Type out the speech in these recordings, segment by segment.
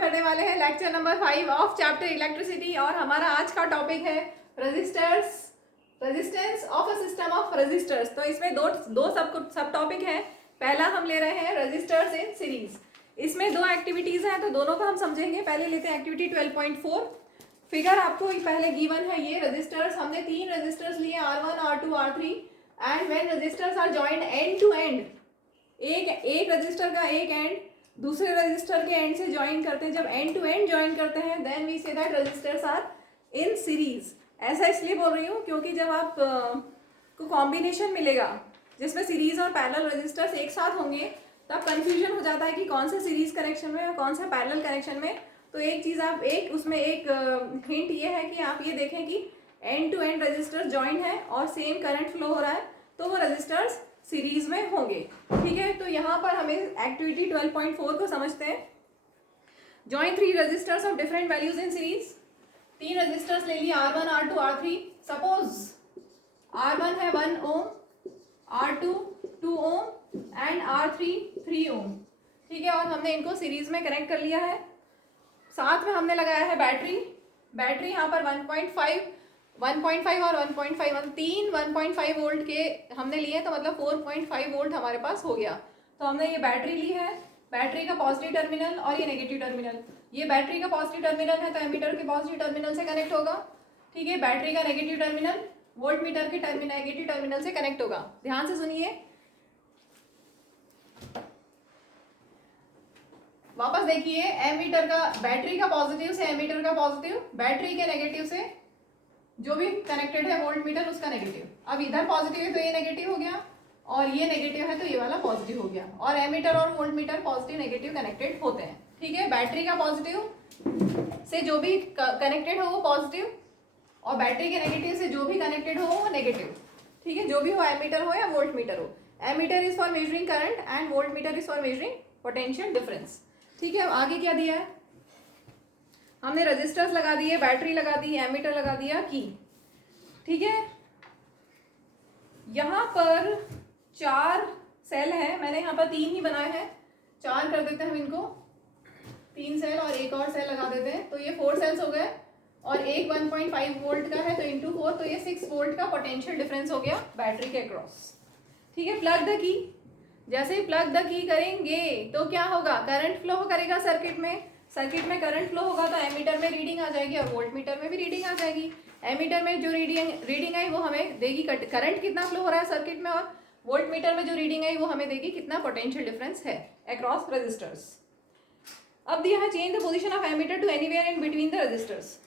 करने वाले हैं lecture number 5 of chapter electricity और हमारा आज का टॉपिक है resistance of a system of resistors. तो इसमें दो सब टॉपिक है। पहला हम ले रहे हैं रेजिस्टर्स इन सीरीज। इसमें दो एक्टिविटीज हैं तो दोनों को हम समझेंगे। पहले लेते हैं एक्टिविटी 12.4। फिगर आपको पहले गिवन है। ये रेजिस्टर्स हमने 3 रेजिस्टर्स लिए R1 R2 R3 and when resistors are joined end to end, एक रजिस्टर का एक एंड दूसरे रजिस्टर के एंड से ज्वाइन करते हैं। जब एंड टू एंड ज्वाइन करते हैं then we say that resistors are in series. ऐसा इसलिए बोल रही हूँ क्योंकि जब आप को कॉम्बिनेशन मिलेगा जिसमें सीरीज और पैरेलल रजिस्टर्स एक साथ होंगे तब कंफ्यूजन हो जाता है कि कौन सा सीरीज कनेक्शन में और कौन सा पैरेलल कनेक्शन में। तो एक चीज़ आप उसमें एक हिंट ये है कि आप ये देखें कि end to end resistor join है और सेम करंट फ्लो हो रहा है तो वो रजिस्टर्स सीरीज में होंगे। ठीक है, तो यहाँ पर हमें एक्टिविटी 12.4 को समझते हैं। Join 3 resistors of different values in series. 3 resistors ले लिए R1 R2 R3। Suppose R1 है 1 ओम, R2 2 ओम एंड R3 3 ओम। ठीक है, और हमने इनको सीरीज में कनेक्ट कर लिया है। साथ में हमने लगाया है बैटरी यहाँ पर 1.5 और 1.5 तीन 1.5 वोल्ट के हमने लिए तो मतलब 4.5 वोल्ट हमारे पास हो गया। तो हमने ये बैटरी ली है। बैटरी का पॉजिटिव टर्मिनल और ये नेगेटिव टर्मिनल। ये बैटरी का पॉजिटिव टर्मिनल है तो एमीटर के पॉजिटिव टर्मिनल से कनेक्ट होगा। ठीक है, बैटरी का नेगेटिव टर्मिनल वोल्ट मीटर के नेगेटिव टर्मिनल से कनेक्ट होगा। ध्यान से सुनिए, वापस देखिए। एमीटर का बैटरी का पॉजिटिव से एमीटर का पॉजिटिव, बैटरी के नेगेटिव से जो भी कनेक्टेड है वोल्ट मीटर उसका नेगेटिव। अब इधर पॉजिटिव है तो ये नेगेटिव हो गया और ये नेगेटिव है तो ये वाला पॉजिटिव हो गया। और एमीटर और volt meter positive negative connected होते हैं। ठीक है, बैटरी का पॉजिटिव से जो भी कनेक्टेड हो वो पॉजिटिव और बैटरी के नेगेटिव से जो भी कनेक्टेड हो वो नेगेटिव। ठीक है, जो भी हो, एमीटर हो या वोल्ट मीटर हो। Ammeter is for measuring current and voltmeter is for measuring potential difference. ठीक है, अब आगे क्या दिया है? हमने रजिस्टर्स लगा दिए, बैटरी लगा दी, एमीटर लगा दिया, की। ठीक है, यहाँ पर 4 सेल है। मैंने यहाँ पर 3 ही बनाए हैं, 4 कर देते हैं हम इनको। 3 सेल और एक और सेल लगा देते हैं तो ये 4 सेल्स हो गए। और एक 1.5 वोल्ट का है तो इंटू 4 तो ये 6 वोल्ट का पोटेंशियल डिफरेंस हो गया बैटरी के अक्रॉस। ठीक है, प्लग द की। जैसे ही प्लग द की करेंगे तो क्या होगा? करंट फ्लो करेगा सर्किट में। सर्किट में करंट फ्लो होगा तो एमीटर में रीडिंग आ जाएगी और वोल्ट मीटर में भी रीडिंग आ जाएगी। एमीटर में जो रीडिंग आई वो हमें देगी करंट कितना फ्लो हो रहा है सर्किट में, और वोल्ट मीटर में जो रीडिंग आई वो हमें देगी कितना पोटेंशियल डिफरेंस है अक्रॉस रजिस्टर्स। अब दिया है change the position of ammeter to anywhere in between the resistors.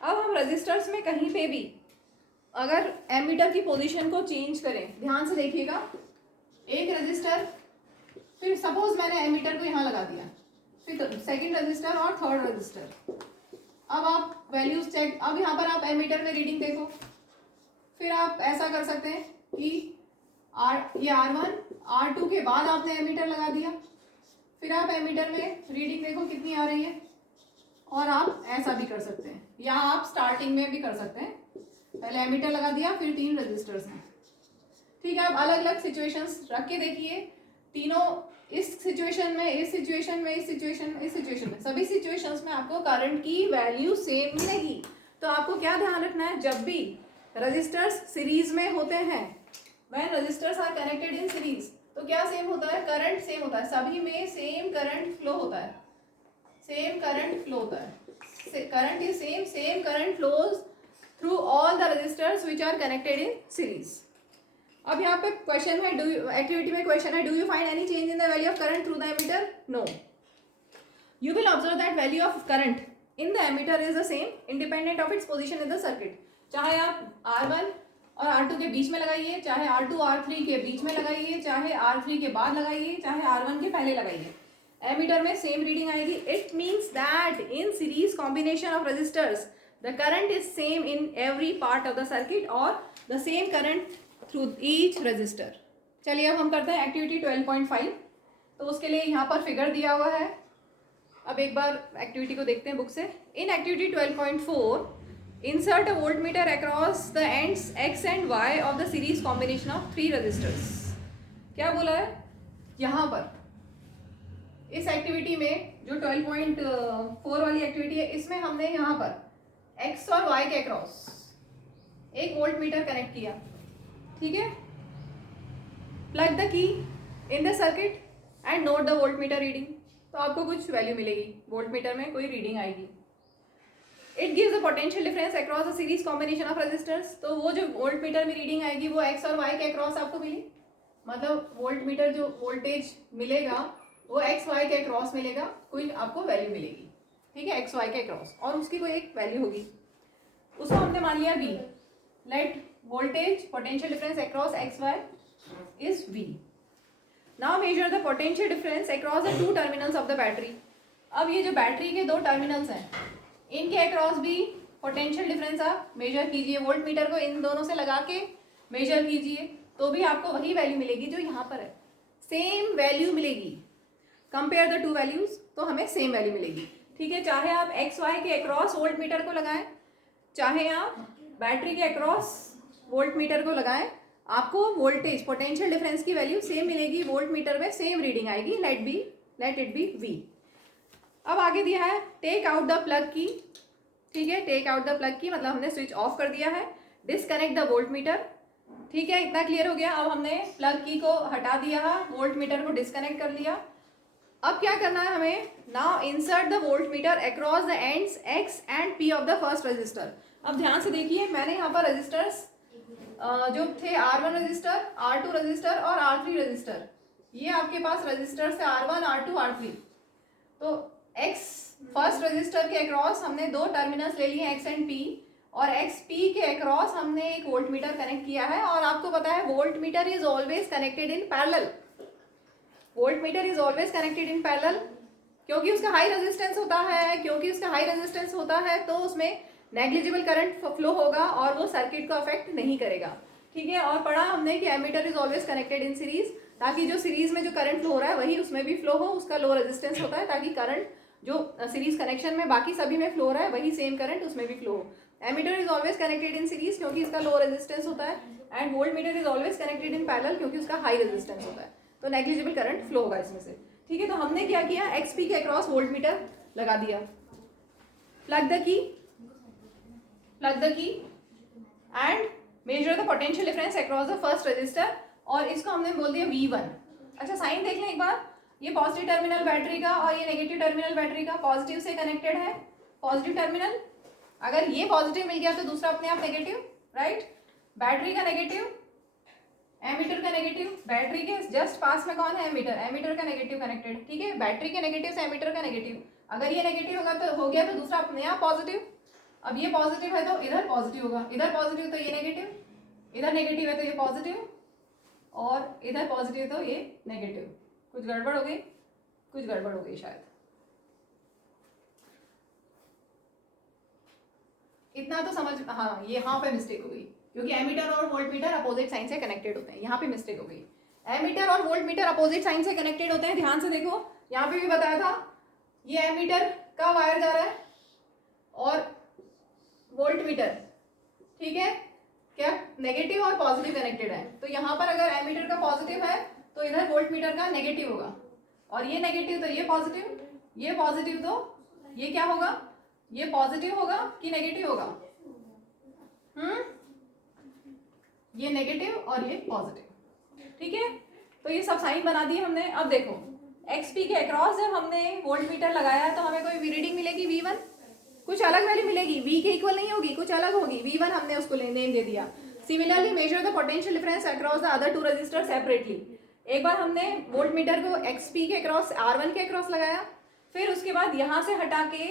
अब हम रजिस्टर्स में कहीं पे भी अगर एमीटर की पोजीशन को चेंज करें, ध्यान से देखिएगा। एक रजिस्टर, फिर सपोज मैंने एमीटर को यहाँ लगा दिया, फिर सेकंड रजिस्टर और थर्ड रजिस्टर। अब आप वैल्यूज चेक। अब यहाँ पर आप एमीटर में रीडिंग देखो। फिर आप ऐसा कर सकते हैं कि ये R1 R2 के बाद आपने एमीटर लगा दिया, फिर आप एमीटर में रीडिंग देखो कितनी आ रही है। और आप ऐसा भी कर सकते हैं या आप स्टार्टिंग में भी कर सकते हैं। पहले एमीटर लगा दिया फिर 3 रजिस्टर्स हैं। ठीक है, आप अलग अलग सिचुएशंस रख के देखिए। तीनों इस सिचुएशन में, इस सिचुएशन में, इस सिचुएशन में, इस सिचुएशन में, सभी सिचुएशंस में आपको करंट की वैल्यू सेम मिलेगी। तो आपको क्या ध्यान रखना है? जब भी रजिस्टर्स सीरीज में होते हैं, when resistors are connected in series, तो क्या सेम होता है? करंट सेम होता है। सभी में सेम करंट फ्लो होता है। सेम करंट फ्लो होता है। Current is same current flows through all the resistors which are connected in series. अब यहाँ पे क्वेश्चन है, एक्टिविटी में क्वेश्चन है, do you find any change in the value of current through the ammeter? No. You will observe that value of current in the ammeter is the same independent of its position in the circuit. चाहे आप R1 और R2 के बीच में लगाइए, चाहे R2 R3 के बीच में लगाइए, चाहे R3 के बाद लगाइए, चाहे R1 के पहले लगाइए, एमीटर में सेम रीडिंग आएगी। It means that in series combination of registers the current is same in every part of the circuit और the same current through each register. चलिए अब हम करते हैं एक्टिविटी 12.5। तो उसके लिए यहाँ पर फिगर दिया हुआ है। अब एक बार एक्टिविटी को देखते हैं बुक से। In activity 12.4 insert a voltmeter across the ends x and y of the series combination of 3 resistors. क्या बोला है यहाँ पर? इस एक्टिविटी में जो 12.4 वाली एक्टिविटी है, इसमें हमने यहाँ पर एक्स और वाई के अक्रॉस एक वोल्ट मीटर कनेक्ट किया, ठीक है। Plug the key in the circuit and note the volt meter reading. तो आपको कुछ वैल्यू मिलेगी, वोल्ट मीटर में कोई रीडिंग आएगी। It gives the potential difference across the series combination of resistors. तो वो जो वोल्ट मीटर में रीडिंग आएगी वो एक्स और वाई के अक्रॉस आपको मिली, मतलब वोल्ट मीटर जो वोल्टेज मिलेगा वो एक्स वाई के अक्रॉस मिलेगा, कोई आपको वैल्यू मिलेगी, ठीक है, एक्स वाई के अक्रॉस, और उसकी कोई एक वैल्यू होगी, उसको हमने मान लिया V। Let voltage potential difference across X Y is V। Now measure the potential difference across the two terminals of the battery. अब ये जो बैटरी के दो टर्मिनल्स हैं इनके अक्रॉस भी पोटेंशियल डिफरेंस आप मेजर कीजिए, वोल्ट मीटर को इन दोनों से लगा के मेजर कीजिए, तो भी आपको वही वैल्यू मिलेगी जो यहाँ पर है, सेम वैल्यू मिलेगी। कंपेयर द टू वैल्यूज, तो हमें सेम वैल्यू मिलेगी, ठीक है। चाहे आप एक्स वाई के अक्रॉस वोल्ट मीटर को लगाएं, चाहे आप बैटरी के अक्रॉस वोल्ट मीटर को लगाएं, आपको वोल्टेज पोटेंशियल डिफरेंस की वैल्यू सेम मिलेगी, वोल्ट मीटर में सेम रीडिंग आएगी, लेट इट बी V। अब आगे दिया है टेक आउट द प्लग की, ठीक है, टेक आउट द प्लग की मतलब हमने स्विच ऑफ कर दिया है, डिसकनेक्ट द वोल्ट मीटर, ठीक है, इतना क्लियर हो गया। अब हमने प्लग की को हटा दिया, वोल्ट मीटर को डिसकनेक्ट कर लिया। अब क्या करना है हमें, now insert the volt meter across the ends X and P of the first resistor. अब ध्यान से देखिए, मैंने यहाँ पर रजिस्टर्स जो थे R1 रजिस्टर, R2 रजिस्टर और R3 रजिस्टर, ये आपके पास रजिस्टर्स है R1, R2, R3। तो X फर्स्ट रजिस्टर के अक्रॉस हमने दो टर्मिनल्स ले लिए X एंड P, और XP के अक्रॉस हमने एक वोल्ट मीटर कनेक्ट किया है। और आपको पता है volt meter is always connected in parallel, volt meter is always connected in parallel, क्योंकि उसका हाई रेजिस्टेंस होता है, क्योंकि उसका हाई रेजिस्टेंस होता है तो उसमें नेग्लिजिबल करंट फ्लो होगा और वो सर्किट को अफेक्ट नहीं करेगा, ठीक है। और पढ़ा हमने कि ammeter is always connected in series, ताकि जो सीरीज में जो करंट फ्लो हो रहा है वही उसमें भी फ्लो हो, उसका लो रेजिस्टेंस होता है ताकि करंट जो सीरीज कनेक्शन में बाकी सभी में फ्लो हो रहा है वही सेम करंट उसमें भी फ्लो हो। Ammeter is always connected in series क्योंकि इसका लो रेजिस्टेंस होता है, and voltmeter is always connected in parallel क्योंकि उसका हाई रेजिस्टेंस होता है, तो नेग्लिजिबल करंट फ्लो होगा इसमें से, ठीक है। तो हमने क्या किया, XP के अक्रॉस वोल्ट मीटर लगा दिया। Plug the key and major the potential difference across the first resistor, और इसको हमने बोल दिया V1। अच्छा साइन देख लें एक बार, ये पॉजिटिव टर्मिनल बैटरी का और ये नेगेटिव टर्मिनल बैटरी का पॉजिटिव से कनेक्टेड है, पॉजिटिव टर्मिनल, अगर ये पॉजिटिव मिल गया तो दूसरा अपने आप नेगेटिव, राइट। बैटरी का नेगेटिव, एमीटर का नेगेटिव, बैटरी के जस्ट पास में कौन है, एमीटर, एमीटर का नेगेटिव कनेक्टेड, ठीक है। बैटरी के नेगेटिव से एमीटर का नेगेटिव, अगर ये नेगेटिव होगा तो हो गया तो दूसरा अपने आप पॉजिटिव। अब ये पॉजिटिव है तो इधर पॉजिटिव होगा, इधर पॉजिटिव तो ये नेगेटिव, इधर नेगेटिव है तो ये पॉजिटिव, और इधर पॉजिटिव तो ये नेगेटिव। कुछ गड़बड़ हो गई, कुछ गड़बड़ हो गई शायद, इतना तो समझ, हाँ ये यहाँ पे मिस्टेक हो गई क्योंकि एमीटर और वोल्ट मीटर अपोजिट साइन से कनेक्टेड होते हैं, यहाँ पे मिस्टेक हो गई। एमीटर और वोल्ट मीटर अपोजिट साइन से कनेक्टेड होते हैं, ध्यान से देखो, यहाँ पे भी बताया था, ये एमीटर का वायर जा रहा है और वोल्ट मीटर, ठीक है, क्या नेगेटिव और पॉजिटिव कनेक्टेड है। तो यहाँ पर अगर एमीटर का पॉजिटिव है तो इधर वोल्ट मीटर का नेगेटिव होगा, और ये नेगेटिव तो ये पॉजिटिव, ये पॉजिटिव तो ये क्या होगा, ये पॉजिटिव होगा कि नेगेटिव होगा, ये नेगेटिव और ये पॉजिटिव, ठीक है। तो ये सब साइन बना दिए हमने। अब देखो XP के अक्रॉस जब हमने वोल्ट मीटर लगाया तो हमें कोई रीडिंग मिलेगी V1, कुछ अलग वैल्यू मिलेगी, V के इक्वल नहीं होगी, कुछ अलग होगी, V1 हमने उसको नेम दे दिया। Similarly measure the potential difference across the other two resistor separately. एक बार हमने वोल्ट मीटर को XP के अक्रॉस R1 के अक्रॉस लगाया, फिर उसके बाद यहाँ से हटा के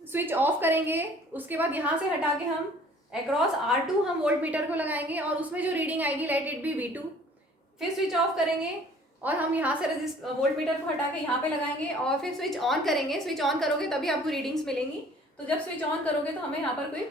स्विच ऑफ करेंगे, उसके बाद यहाँ से हटा के हम अक्रॉस R2 हम वोल्ट मीटर को लगाएंगे और उसमें जो रीडिंग आएगी लेट इट बी V2, फिर स्विच ऑफ करेंगे और हम यहाँ से वोल्ट मीटर को हटा के यहाँ पे लगाएंगे और फिर स्विच ऑन करेंगे। स्विच ऑन करोगे तभी आपको रीडिंग्स मिलेंगी, तो जब स्विच ऑन करोगे तो हमें यहाँ पर कोई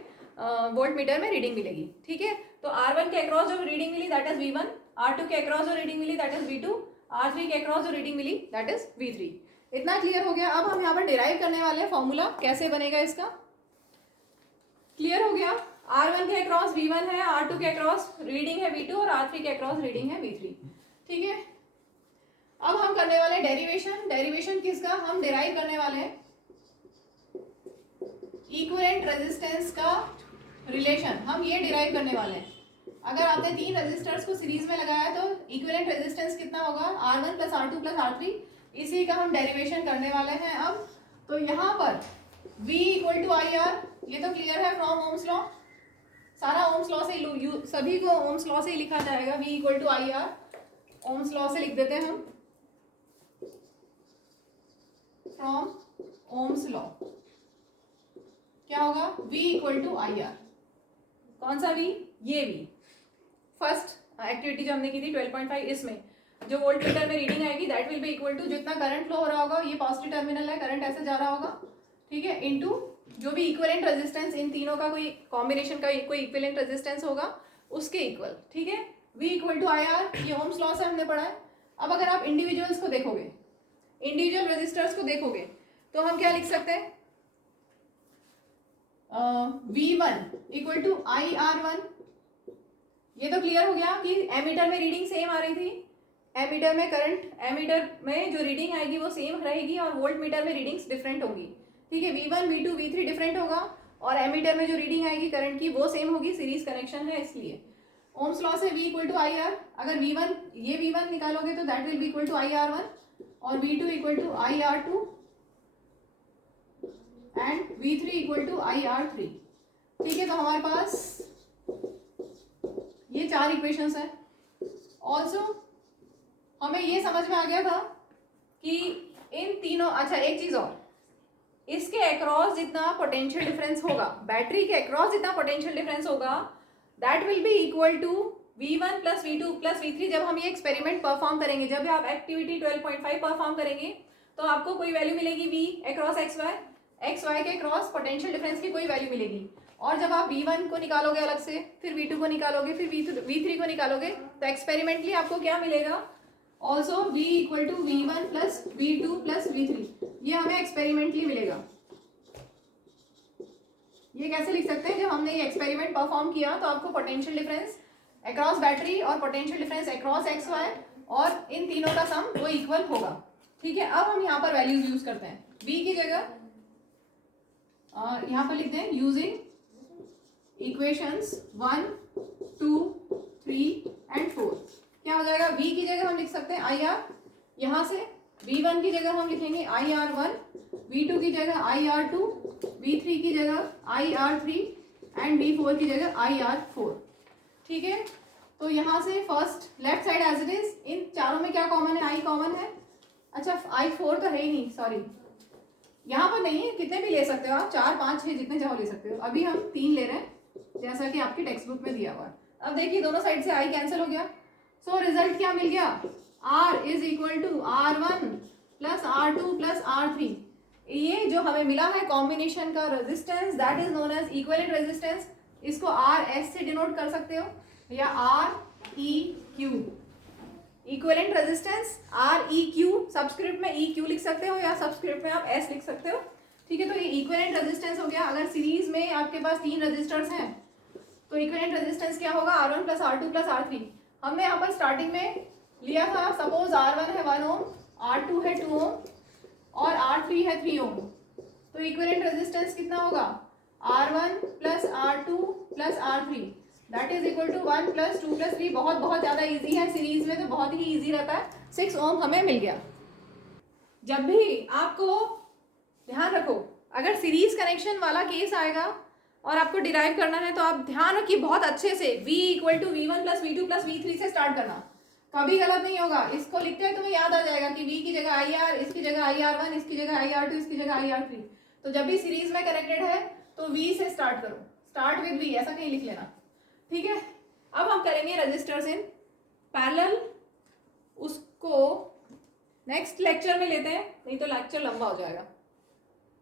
वोल्ट मीटर में रीडिंग मिलेगी, ठीक है। तो R1 के अक्रॉस जो reading milli that is V1, R2 के अक्रॉस जो reading milli that is V2, R3 के अक्रॉस जो reading milli that is V3। इतना क्लियर हो गया। अब हम यहाँ पर डिराइव करने वाले हैं फॉर्मूला, कैसे बनेगा इसका, क्लियर हो गया। R1 के अक्रॉस V1 है, R2 के अक्रॉस रीडिंग है V2 और R3 के अक्रॉस रीडिंग है V3, ठीक है। अब हम करने वाले हैं डेरिवेशन। डेरिवेशन किसका? हम डिराइव करने वाले हैं इक्विवेलेंट रेजिस्टेंस का रिलेशन, हम ये डिराइव करने वाले हैं। अगर आपने 3 रेजिस्टर्स को सीरीज में लगाया तो इक्विवेलेंट रेजिस्टेंस कितना होगा? R1 plus R2 plus R3। इसी का हम डेरिवेशन करने वाले हैं अब। तो यहाँ पर V equal to I R, ये तो क्लियर है फ्रॉम ओम्स लॉ, सारा ओम्स लॉ से सभी को ओम्स लॉ से ही लिखा जाएगा। V equal to I R Ohm's law से लिख देते हैं हम, फ्रॉम ओम्स लॉ क्या होगा? V equal to I R. कौन सा V? ये V। फर्स्ट एक्टिविटी जो हमने की थी 12.5, इसमें जो वोल्ट मीटर में रीडिंग आएगी that will be equal to जितना करंट फ्लो हो रहा होगा, ये पॉजिटिव टर्मिनल है, करंट ऐसे जा रहा होगा, ठीक है, इनटू जो भी इक्विवेलेंट रेजिस्टेंस इन तीनों का कोई कॉम्बिनेशन का कोई इक्विवेलेंट रेजिस्टेंस होगा उसके इक्वल, ठीक है। V equal to I R, ये ओम्स लॉ से हमने पढ़ा है। अब अगर आप इंडिविजुअल्स को देखोगे, इंडिविजुअल रेजिस्टर्स को देखोगे तो हम क्या लिख सकते हैं? V1 equal to I R one. ये तो क्लियर हो गया कि एमीटर में रीडिंग सेम आ रही थी, एमीटर में करंट, एमीटर में जो रीडिंग आएगी वो सेम रहेगी और वोल्ट मीटर में रीडिंग्स डिफरेंट होगी, ठीक है। V1 V2 V3 डिफरेंट होगा और एमीटर में जो रीडिंग आएगी करंट की वो सेम होगी, सीरीज कनेक्शन है इसलिए। ओम्स लॉ से V equal to I R, अगर V1 ये V1 निकालोगे तो that will be equal to I R one और V2 equal to I R two and V3 equal to I R three, ठीक है। तो हमारे पास ये 4 इक्वेशंस हैं। ऑल्सो हमें ये समझ में आ गया था कि इन तीनों, अच्छा एक चीज और, इसके अक्रॉस जितना पोटेंशियल डिफरेंस होगा, बैटरी के अक्रॉस जितना पोटेंशियल डिफरेंस होगा that will be equal to V1 plus V2 plus V3। जब हम ये एक्सपेरिमेंट परफॉर्म करेंगे, जब आप एक्टिविटी 12.5 परफॉर्म करेंगे तो आपको कोई वैल्यू मिलेगी V अक्रॉस एक्स वाई के क्रॉस पोटेंशियल डिफरेंस की कोई वैल्यू मिलेगी। और जब आप V1 को निकालोगे अलग से, फिर V2 को निकालोगे, फिर V3 को निकालोगे, तो एक्सपेरिमेंटली आपको क्या मिलेगा? Also V equal to V1 plus V2 plus V3, ये हमें एक्सपेरिमेंटली मिलेगा। ये कैसे लिख सकते हैं? जब हमने ये एक्सपेरिमेंट परफॉर्म किया तो आपको पोटेंशियल डिफरेंस अक्रॉस बैटरी और potential difference across X Y और इन तीनों का सम वो इक्वल होगा, ठीक है। अब हम यहाँ पर वैल्यूज यूज करते हैं। V की जगह यहाँ पर लिखते हैं यूजिंग इक्वेशंस 1, 2, 3 एंड 4। क्या हो जाएगा? V की जगह हम लिख सकते हैं आई आर, यहाँ से V1 की जगह हम लिखेंगे आई आर वन, V2 की जगह आई आर टू, V3 की जगह आई आर थ्री एंड V4 की जगह आई आर फोर, ठीक है। तो यहाँ से first left side as it is, इन चारों में क्या कॉमन है? आई कॉमन है। अच्छा आई फोर तो है ही नहीं, सॉरी यहाँ पर नहीं है, कितने भी ले सकते हो आप, 4, 5, 6 जितने चाहो ले सकते हो। अभी हम 3 ले रहे हैं जैसा कि आपकी टेक्स्ट बुक में दिया हुआ है। अब देखिए दोनों साइड से आई कैंसिल हो गया, सो रिजल्ट क्या मिल गया? R is equal to R1 plus R2 plus R3। ये जो हमें मिला है कॉम्बिनेशन का resistance that is known as equivalent resistance. इसको RS से डिनोट कर सकते हो या REQ, equivalent resistance REQ, subscript में EQ लिख सकते हो या सबस्क्रिप्ट में आप S लिख सकते हो, ठीक है। तो ये इक्विवेलेंट रेजिस्टेंस हो गया। अगर सीरीज में आपके पास 3 रेजिस्टर्स हैं तो इक्विवेलेंट रेजिस्टेंस क्या होगा? R1 plus R2 plus R3। हमने यहाँ पर स्टार्टिंग में लिया था, सपोज R1 है 1 ओम, R2 है 2 ओम और R3 है 3 ओम, तो इक्विवेलेंट रेजिस्टेंस कितना होगा? R1 plus R2 plus R3 that is equal to 1 plus 2 plus 3। बहुत बहुत ज़्यादा ईजी है, सीरीज में तो बहुत ही ईजी रहता है। 6 ओम हमें मिल गया। जब भी आपको ध्यान रखो, अगर सीरीज कनेक्शन वाला केस आएगा और आपको डिराइव करना है तो आप ध्यान रखिए बहुत अच्छे से, V equal to V1 plus V2 plus V3 से स्टार्ट करना, कभी गलत नहीं होगा। इसको लिखते हैं तुम्हें याद आ जाएगा कि V की जगह IR, इसकी जगह IR1, इसकी जगह IR2, इसकी जगह IR3। तो जब भी सीरीज में कनेक्टेड है तो V से स्टार्ट करो, स्टार्ट विद V, ऐसा कहीं लिख लेना, ठीक है। अब हम करेंगे रजिस्टर्स इन पैरेलल, उसको नेक्स्ट लेक्चर में लेते हैं, नहीं तो लेक्चर लंबा हो जाएगा।